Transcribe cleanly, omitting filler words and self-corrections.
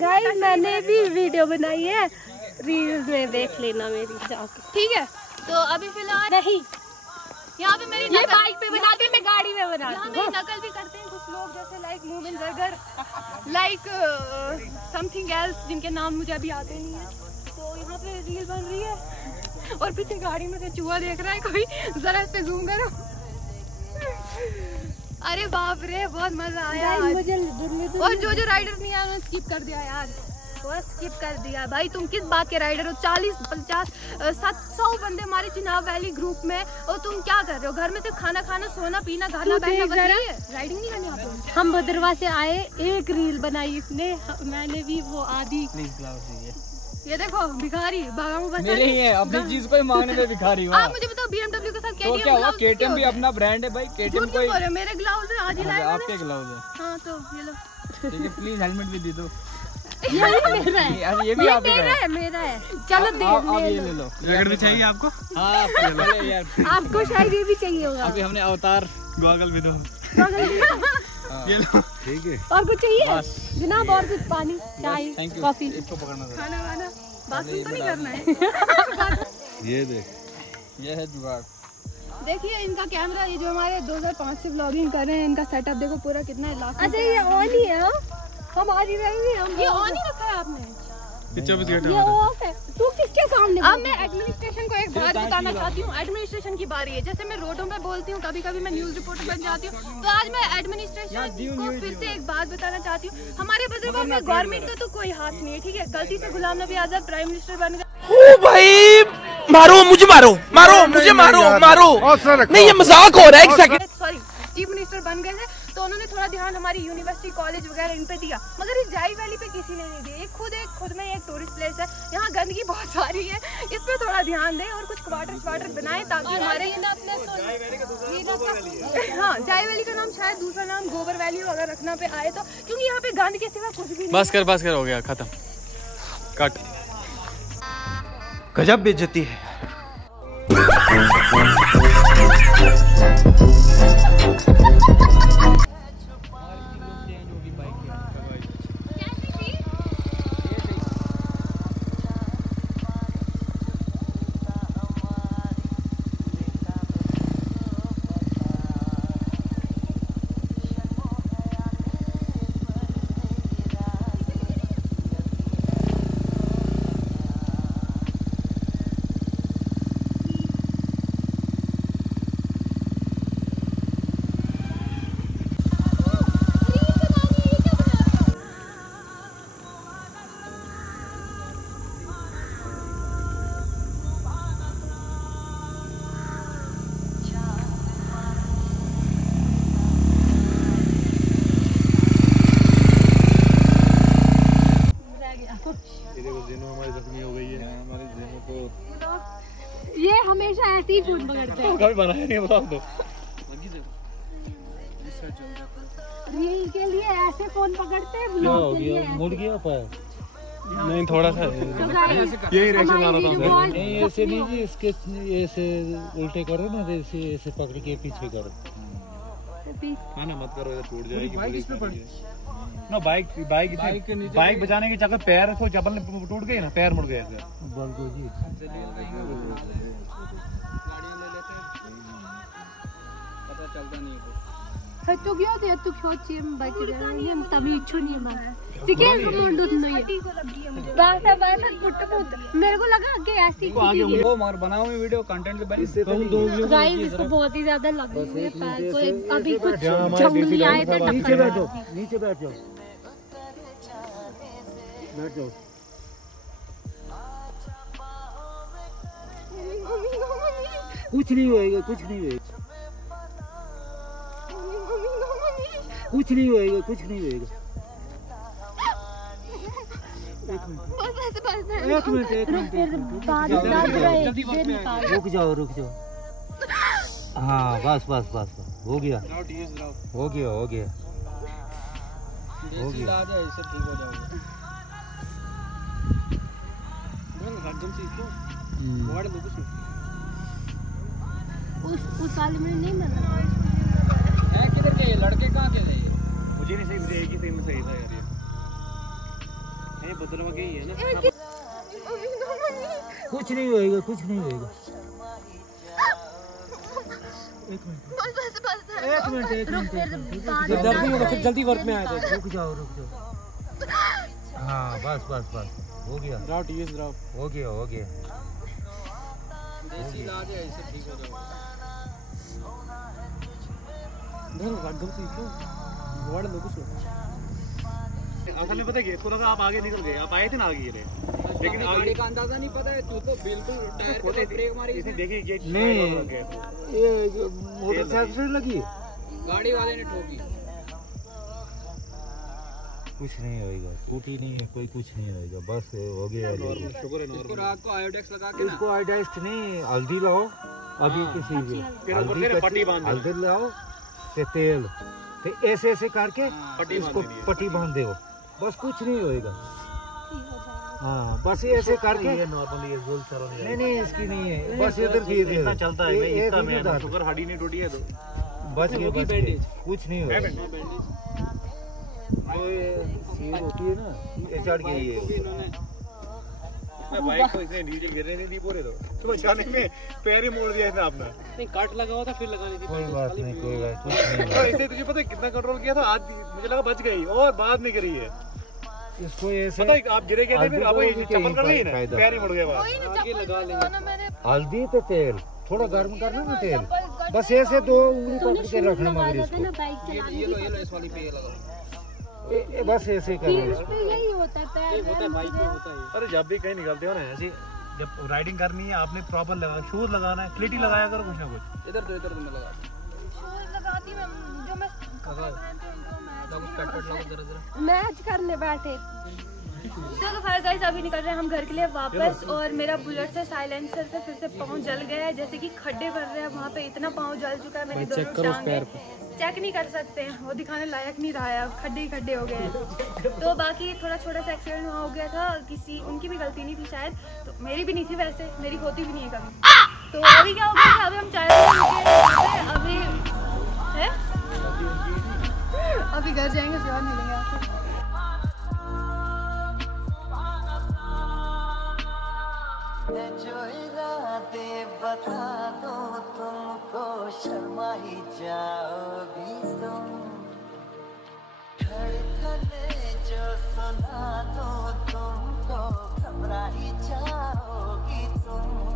Guys मैंने भी video बनाई है, रील्स में देख लेना मेरी जाके, ठीक है। तो अभी फिलहाल नहीं, यहाँ पे मेरी ये बाइक पे बनाते हैं, मैं गाड़ी में बनाती यहाँ हूँ। मेरी नकल भी करते हैं कुछ लोग, जैसे लाइक मोमिन जरगर, लाइक समथिंग एल्स जिनके नाम मुझे अभी आते नहीं है। तो यहाँ पे रील बन रही है और पीछे गाड़ी में से चूहा देख रहा है कोई, जरा इस पे जूम करो। अरे बाप रे, बहुत मजा आया आज। मुझे और जो राइडर्स नहीं आए उन्होंने स्किप कर दिया यार, बस स्किप कर दिया। भाई तुम किस बात के राइडर हो? 40, 50, 700 बंदे हमारे चिनाब वैली ग्रुप में, और तुम क्या कर रहे हो? घर में सिर्फ खाना खाना, सोना पीना, गाना बैठना, बस यही है। राइडिंग नहीं करनी आपको। हम भद्रवा से आए, एक रील बनाई इसने, मैंने भी वो आधी। ये देखो भिखारी भागाऊं बस मेरे ही है, अपनी चीज को ही मांगने में भिखारी हो। आप मुझे बताओ BMW के साथ तो क्या हुआ? KTM भी अपना ब्रांड है भाई, KTM कोई। मेरे ग्लव्स है, आज ही लाए मैंने। आपके ग्लव्स है? हाँ तो ये लो। ठीक है, प्लीज हेलमेट भी दे दो। ये मेरा है, ये भी आप मेरा है, मेरा है। चलो आप ये ले लो। जैकेट भी चाहिए आपको? हाँ यार, आपको शायद ये भी चाहिए होगा। अभी हमने अवतार गॉगल भी दो। ये लो। ठीक है। और कुछ चाहिए जनाब? और कुछ पानी, चाय, कॉफी? इसको पकड़ना था। खाना वाना बाथरूम तो नहीं करना है। ये देख, ये है जुगाड़। देखिए इनका कैमरा, ये जो हमारे 2005 से ब्लॉगिंग कर रहे हैं, इनका सेटअप देखो पूरा कितना लाख। अच्छा ये ऑन ही है? हम आज ही रहेंगे। हम ये ऑन ही रखा है आपने? 24 घंटे ये ऑफ है। तू किसके सामने? अब मैं एडमिनिस्ट्रेशन को एक बात बताना चाहती हूँ। एडमिनिस्ट्रेशन की बारी है। जैसे मैं रोडों पे बोलती हूँ, कभी कभी मैं न्यूज रिपोर्टर बन जाती हूँ, तो आज मैं एडमिनिस्ट्रेशन को फिर से एक बात बताना चाहती हूँ। हमारे भद्रवाह में गवर्नमेंट का तो कोई हाथ नहीं है, ठीक है। गलती से गुलाम नबी आजाद प्राइम मिनिस्टर बन गए। ओ भाई, मारो मुझे, मारो मुझे, मारो नहीं, ये मजाक हो रहा है। एक सेकंड, सॉरी, चीफ मिनिस्टर बन गए थे, तो उन्होंने थोड़ा ध्यान हमारी यूनिवर्सिटी, कॉलेज वगैरह इन पे दिया, मगर इस जाई वैली पे किसी ने नहीं दिया। ये खुद में एक टूरिस्ट प्लेस है, यहाँ गंदगी बहुत सारी है, इस पे थोड़ा ध्यान दें और कुछ क्वार्टर बनाए, ताकि हमारे हाँ, जाई वैली का नाम शायद दूसरा नाम गोबर वैली हो अगर रखना पे आए तो, क्योंकि यहाँ पे गंद के सिवा कुछ भी नहीं। बस कर हो गया, खत्म, कट। गजब बेइज्जती है। ये हमेशा ऐसे ही फोन पकड़ते हैं। कभी बनाया नहीं, बताओ तो। रील के लिए ऐसे फोन पकड़ते हैं, ब्लॉग के लिए मुड़ गया पर नहीं, थोड़ा सा यही रिएक्शन आ रहा था। नहीं ऐसे नहीं जी, इसके ऐसे उल्टे करो ना, ऐसे ऐसे पकड़ के पीछे करो। ना मत करो, इधर टूट जाएगी। ना बाइक बचाने के चक्कर पैर को चप्पल टूट गई ना, पैर मुड़ गए बल्कु जी। पता चलता नहीं है। तो क्या होता है? तो खोची हम बाइक चला रहे हैं, तभी इच्छा नहीं हमारा, ठीक है। मुंडूत नहीं है, बात मेरे को लगा कि ऐसी वो मार बनाओ मैं वीडियो कंटेंट के बारे। गाइस इसको बहुत ही ज्यादा लग रही है पैर को। अभी कुछ जंगली आए थे, नीचे बैठो, नीचे बैठ जाओ, बैठ जाओ। कुछ नहीं होएगा, कुछ नहीं होएगा, कुछ नहीं होएगा, कुछ नहीं होएगा। एक मिनट, रुक जाओ। हाँ बस, हो गया। ठीक हो जाएगा। उस वाले में नहीं बना। किधर के लड़के कहाँ के थे? मुझे नहीं सही, मुझे एक ही में सही था यार ये बदलवा के ही है ना। कुछ नहीं होएगा, कुछ नहीं होएगा। एक मिनट दर्द नहीं होगा, फिर जल्दी वर्क में आ जाए। रुक जाओ। हाँ बस हो गया। हो गया। देसी इलाज है, इससे ठीक हो जाएगा। असल में पता है थोड़ा सा आप आगे निकल गए, आप आए थे ना आगे रे, लेकिन आगे का अंदाजा नहीं पता है। तू तो बिल्कुल टायर पे ब्रेक मारी इसने, देखिए ये नहीं, ये मोटरसाइकिल से लगी, गाड़ी वाले ने ठोकी। कुछ नहीं होएगा, टूटी नहीं है कोई, कुछ नहीं होएगा, बस हो गया। शुक्र है। इसको रात को आयोडेक्स लगा के ना, इसको आयोडेक्स नहीं, हल्दी लाओ अभी किसी भी, हल्दी लाओ ते तेल ते ऐसे करके इसको पट्टी बांध दो, बस कुछ नहीं होएगा। हाँ बस ऐसे करके नॉर्मली ये गोल चलो नहीं इसकी नहीं है, बस इधर से इतना चलता है। इतना में शुक्र हड्डी नहीं टूटी है तो बच गया, कुछ नहीं होएगा। होती है ना, ये चढ़ गई है। बाइक को इसने नीचे गिरने नहीं दी पूरे, तो बचाने में पैर ही मोड़ दिया इसने अपना। नहीं काट लगा हुआ था, फिर लगानी थी। कोई बात नहीं, कुछ नहीं। इसे तुझे पता है कितना कंट्रोल किया था, आज मुझे लगा बच गई और बाद में गिरी है। इसको ऐसे पता है आप गिरे गए थे, फिर अब ये चप्पल कर रही है ना, पैर ही मुड़ गया बाहर। हल्दी तो तेल थोड़ा गर्म करना ना तेल, बस ऐसे 2 उंगली पकड़ के रखना, मगर इसको ये लो इस वाली पे ये लगाओ, बस ऐसे करना। यही होता है पैर बाइक में होता है। अरे जब भी कहीं निकलते हो ना ऐसे, जब राइडिंग करनी है आपने प्रॉपर लगा, शूज लगाना है, क्लिटी लगाया करो कुछ ना कुछ। इधर मैं लगा शूज लगाती मैं, जो मैं मैच करने बैठे। चलो फायर गाइस, अभी निकल रहे हैं हम घर के लिए वापस, और मेरा बुलेट से साइलेंसर से फिर से पाँव जल गया है, जैसे कि खड्डे भर रहे हैं वहाँ पे, इतना पाँव जल चुका है। मेरी दोनों टांगें चेक नहीं कर सकते हैं, वो दिखाने लायक नहीं रहा है, खड्डे ही खड्डे हो गए हैं। तो बाकी थोड़ा छोटा सा एक्सीडेंट वहाँ हो गया था, किसी उनकी भी गलती नहीं थी शायद, तो मेरी भी नहीं थी, वैसे मेरी होती भी नहीं है कभी। तो अभी क्या हो गया कि अभी हम चाय अभी है, अभी घर जाएंगे फिर और मिलेंगे आपसे। जो इरादे बता दो तुमको, शर्मा ही जाओगी तुम, धड़कने जो सुना दो तुमको, घबरा ही जाओगी तुम।